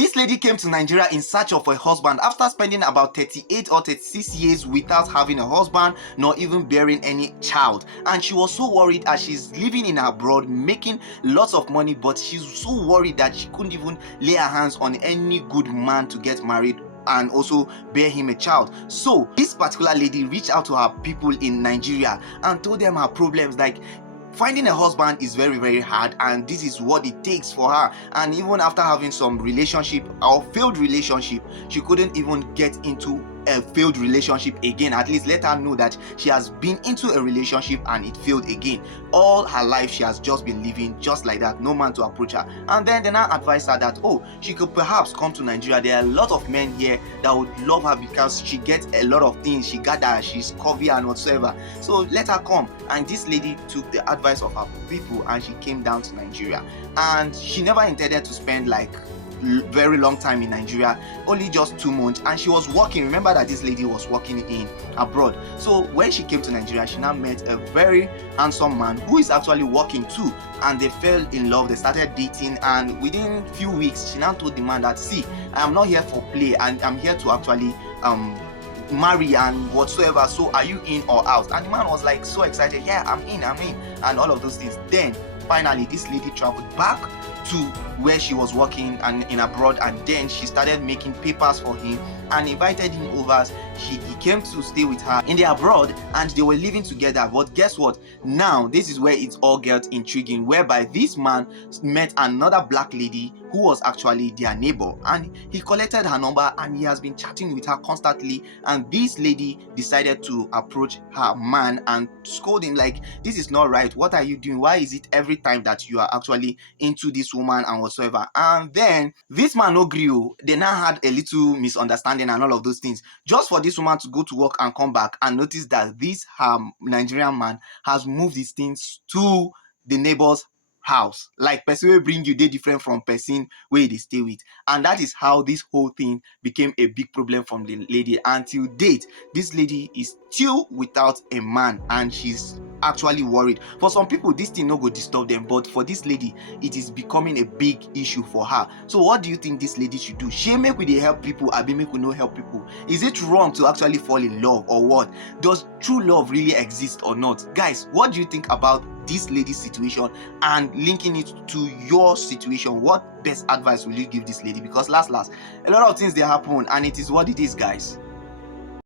This lady came to Nigeria in search of a husband after spending about 38 or 36 years without having a husband nor even bearing any child. And she was so worried as she's living in abroad making lots of money, but she's so worried that she couldn't even lay her hands on any good man to get married and also bear him a child. So this particular lady reached out to her people in Nigeria and told them her problems, like finding a husband is very, very hard, and this is what it takes for her. And even after having some relationship or failed relationship, she couldn't even get into a failed relationship again. At least let her know that she has been into a relationship and it failed again. All her life she has just been living just like that, no man to approach her. And then they now advise her that, oh, she could perhaps come to Nigeria. There are a lot of men here that would love her because she gets a lot of things. She got that she's curvy and whatsoever, so let her come. And this lady took the advice of her people and she came down to Nigeria. And she never intended to spend like very long time in Nigeria, only just 2 months, and she was working. Remember that this lady was working in abroad. So when she came to Nigeria, she now met a very handsome man who is actually working too, and they fell in love. They started dating, and within few weeks she now told the man that, see, I am not here for play and I'm here to actually marry and whatsoever, so are you in or out? And the man was like so excited, yeah, I'm in, and all of those things. Then finally this lady traveled back to where she was working and in abroad, and then she started making papers for him and invited him over. He came to stay with her in the abroad and they were living together. But guess what? Now this is where it all gets intriguing, whereby this man met another black lady who was actually their neighbor, and he collected her number and he has been chatting with her constantly. And this lady decided to approach her man and scold him like, this is not right, what are you doing? Why is it every time that you are actually into this woman and whatsoever? And then this man no gree. They now had a little misunderstanding and all of those things, just for this woman to go to work and come back and notice that this Nigerian man has moved his things to the neighbor's house. Like person will bring you, they different from person where they stay with. And that is how this whole thing became a big problem from the lady. Until date, this lady is still without a man and she's actually worried. For some people this thing no go disturb them, but for this lady it is becoming a big issue for her. So what do you think this lady should do? She make we dey help people, abi make we no help people? Is it wrong to actually fall in love, or what? Does true love really exist or not? Guys, what do you think about this lady's situation and linking it to your situation? What best advice will you give this lady? Because last a lot of things they happen and it is what it is, guys.